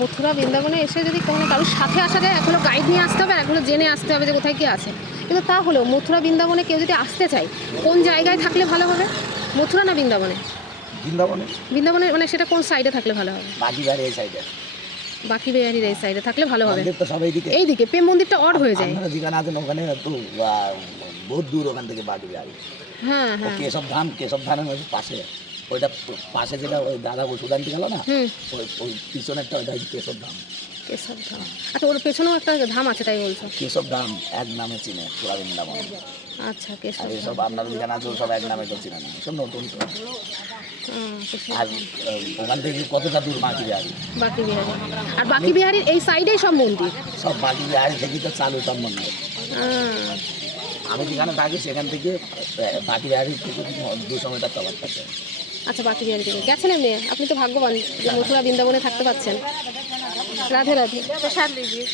মথুরা বৃন্দাবনে এসে যদি কোনো কারোর সাথে আসা যায়, এগুলো গাইড নিয়ে আসতে হবে, এগুলো জেনে আসতে হবে যে কোথায় কী আছে। কিন্তু তা হলেও মথুরা বৃন্দাবনে কেউ যদি আসতে চায়, কোন জায়গায় থাকলে ভালো হবে? মথুরা না বৃন্দাবনে? বৃন্দাবনে। বৃন্দাবনে মানে সেটা কোন সাইডে থাকলে ভালো হবে? বাগিবাড়ি এই সাইডে। বাকি বিহারির এই সাইডে থাকলে ভালো হবে। মন্দির তো সব এইদিকে। এইদিকে প্রেম মন্দিরটা অড হয়ে যায়। আপনারা যেখানে আছেন ওখানে তো বহুত দূর ওখান থেকে বাগিবাড়ি। হ্যাঁ ও হ্যাঁ। কেশব ধানের পাশে, ওইটা পাশে যেটা ওই দাদা ওষুধ আনতে গেল না, ওই পিছনেরটা ওইটা হচ্ছে কেশব ধাম। কেশব ধাম, আচ্ছা ওর পেছনেও একটা ধাম আছে তাই বলছো? কেশব ধাম এক নামে চিনে পুরা বৃন্দাবন। আচ্ছা কেশব আর এসব আপনারা যেখানে আছে সব এক নামে তো চিনে না, সব নতুন তো। কেশব। আর ওখান থেকে কতটা দূর বাকি বিহারি? বাকি বিহারি। আর বাকি বিহারির এই সাইডেই সব মন্দির? সব বাকি বিহারি থেকেই তো চালু সব মন্দির। আমি যেখানে থাকি সেখান থেকে বাকি বিহারি থেকে 200 মিটার তফাৎ থাকে। আচ্ছা বাকি বিহারি থেকে গেছেন এমনি? আপনি তো ভাগ্যবান যে মথুরা বৃন্দাবনে থাকতে পাচ্ছেন। রাধে রাধে। প্রসাদ লিজিয়ে।